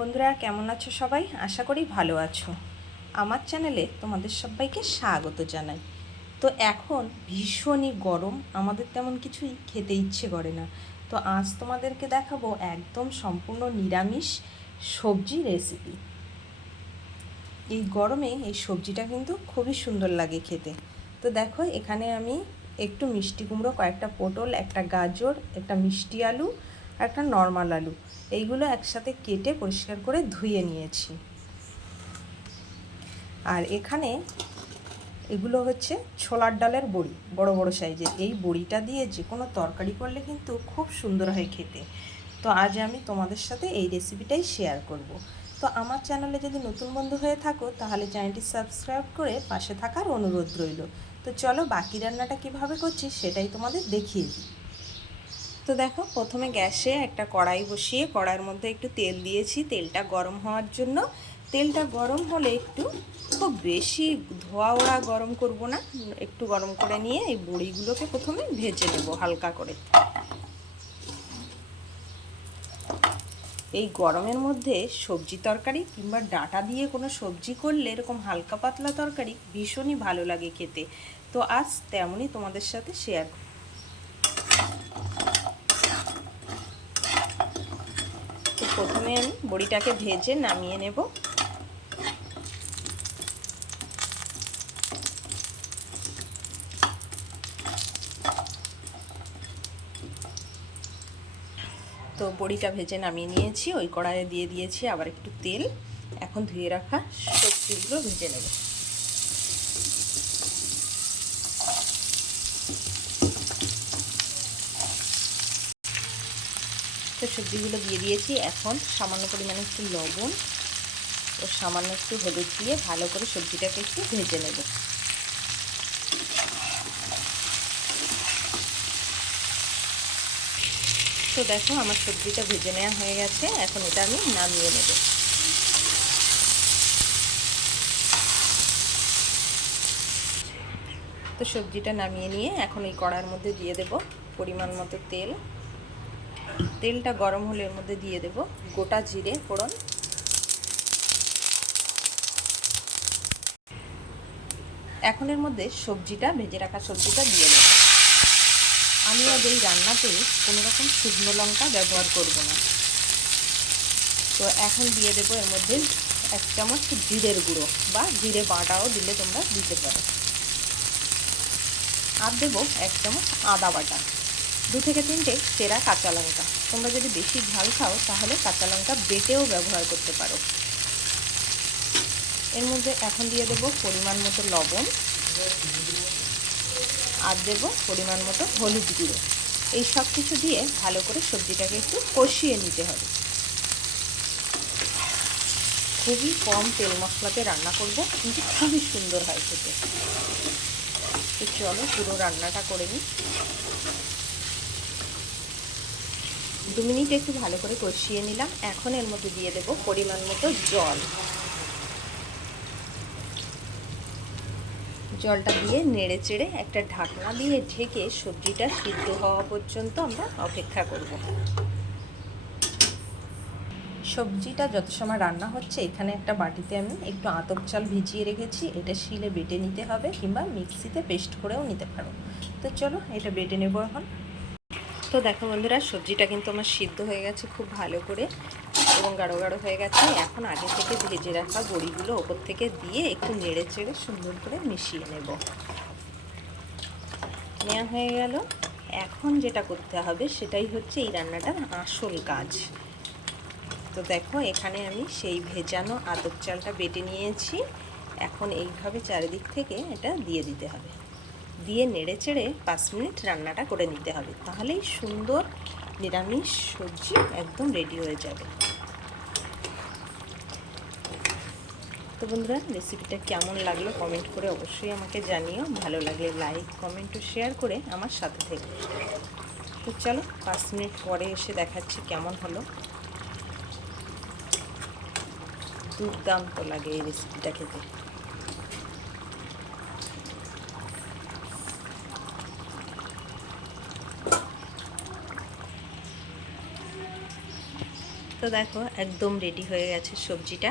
বন্ধুরা, কেমন আছো সবাই? আশা করি ভালো আছো। আমার চ্যানেলে তোমাদের সবাইকে স্বাগত জানাই। তো এখন ভীষণই গরম, আমাদের তেমন কিছুই খেতে ইচ্ছে করে না। তো আজ তোমাদেরকে দেখাবো একদম সম্পূর্ণ নিরামিষ সবজি রেসিপি এই গরমে এই সবজিটা কিন্তু খুবই সুন্দর লাগে খেতে। তো দেখো, এখানে আমি একটু মিষ্টি কুমড়ো, কয়েকটা পটল, একটা গাজর, একটা মিষ্টি আলু একটা নর্মাল আলু। এইগুলো একসাথে কেটে পরিষ্কার করে ধুয়ে নিয়েছি। আর এখানে এগুলো হচ্ছে ছোলার ডালের বড়ি, বড় বড় সাইজের। এই বড়িটা দিয়ে যে কোনো তরকারি করলে কিন্তু খুব সুন্দর হয় খেতে। তো আজ আমি তোমাদের সাথে এই রেসিপিটাই শেয়ার করব। তো আমার চ্যানেলে যদি নতুন বন্ধু হয়ে থাকো, তাহলে চ্যানেলটি সাবস্ক্রাইব করে পাশে থাকার অনুরোধ রইল। তো চলো বাকি রান্নাটা কীভাবে করছি সেটাই তোমাদের দেখিয়ে দিই। তো দেখো, প্রথমে গ্যাসে একটা কড়াই বসিয়ে কড়াইয়ের মধ্যে একটু তেল দিয়েছি। তেলটা গরম হওয়ার জন্য। তেলটা গরম হলে একটু খুব বেশি ধোয়া ওড়া গরম করব না। একটু গরম করে নিয়ে এই বড়িগুলোকে প্রথমে ভেজে নেব হালকা করে। এই গরমের মধ্যে সবজি তরকারি কিংবা ডাটা দিয়ে কোনো সবজি করলে এরকম হালকা পাতলা তরকারি ভীষণই ভালো লাগে খেতে। তো আজ তেমনই তোমাদের সাথে শেয়ার প্রথমে আমি বড়িটাকে ভেজে নামিয়ে নেব। তো বড়িটা ভেজে নামিয়ে নিয়েছি, ওই কড়াইয়ে দিয়ে দিয়েছি, আবার একটু তেল। এখন ধুয়ে রাখা সবজিগুলো ভেজে নেব। তো সবজিগুলো দিয়ে দিয়েছি। এখন সামান্য পরিমাণে একটু লবণ ও সামান্য একটু হলুদ দিয়ে ভালো করে সবজিটাকে একটু ভেজে নেব। তো দেখো আমার সবজিটা ভেজে নেওয়া হয়ে গেছে। এখন এটা আমি নামিয়ে নেব। তো সবজিটা নামিয়ে নিয়ে এখন এই কড়ার মধ্যে দিয়ে দেব পরিমাণ মতো তেল। তেলটা গরম হলে এর মধ্যে দিয়ে দেব গোটা জিরে ফোড়ন। এখন এর মধ্যে সবজিটা, ভেজে রাখা সবজিটা দিয়ে দেব। আমি আজ এই রান্নাতে কোনো রকম শুকনো লঙ্কা ব্যবহার করব না। তো এখন দিয়ে দেব এর মধ্যে এক চামচ জিরের গুঁড়ো বা জিরে বাটাও দিলে তোমরা দিতে পারো। আর দেবো এক চামচ আদা বাটা। দু থেকে তিনটে সেরা কাঁচা লঙ্কা। তোমরা যদি বেশি ঝাল খাও, তাহলে কাঁচা লঙ্কা বেটেও ব্যবহার করতে পারো। এর মধ্যে এখন দিয়ে দেবো পরিমাণ মতো লবণ। আর দেবো পরিমাণ মতো হলুদ গুঁড়ো। এই সব কিছু দিয়ে ভালো করে সবজিটাকে একটু কষিয়ে নিতে হবে। খুবই কম তেল মশলাতে রান্না করব, কিন্তু খুবই সুন্দর হয় খেতে। চলো পুরো রান্নাটা করে নিই। দু মিনিট একটু ভালো করে কষিয়ে নিলাম। এখন এর মধ্যে দিয়ে দেব পরিমাণ মতো জল। জলটা দিয়ে নেড়ে চেড়ে একটা ঢাকনা দিয়ে ঢেকে সবজিটা সিদ্ধ হওয়া পর্যন্ত আমরা অপেক্ষা করব। সবজিটা যত সময় রান্না হচ্ছে, এখানে একটা বাটিতে আমি একটু আতপ চাল ভিজিয়ে রেখেছি। এটা শিলে বেটে নিতে হবে কিংবা মিক্সিতে পেস্ট করেও নিতে পারো। তো চলো, এটা বেটে নেব এখন। তো দেখো বন্ধুরা, সবজিটা কিন্তু আমার সিদ্ধ হয়ে গেছে খুব ভালো করে এবং গাঢ় গাঢ় হয়ে গেছে। এখন আগে থেকে ভেজে রাখা বড়িগুলো ওপর থেকে দিয়ে একটু নেড়ে চেড়ে সুন্দর করে মিশিয়ে নেব। নেওয়া হয়ে গেল। এখন যেটা করতে হবে সেটাই হচ্ছে এই রান্নাটার আসল কাজ। তো দেখো, এখানে আমি সেই ভেজানো আদব চালটা বেটে নিয়েছি। এখন এইভাবে চারিদিক থেকে এটা দিয়ে দিতে হবে। দিয়ে নেড়ে চেড়ে পাঁচ মিনিট রান্নাটা করে নিতে হবে। তাহলেই সুন্দর নিরামিষ সবজি একদম রেডি হয়ে যাবে। তো বন্ধুরা রেসিপিটা কেমন লাগল কমেন্ট করে অবশ্যই আমাকে জানিও। ভালো লাগলে লাইক কমেন্ট ও শেয়ার করে আমার সাথে থেকে। তো চলো, পাঁচ মিনিট পরে এসে দেখাচ্ছি কেমন হলো। দুর্দান্ত লাগে এই রেসিপিটা খেতে। তো দেখো একদম রেডি হয়ে গেছে সবজিটা।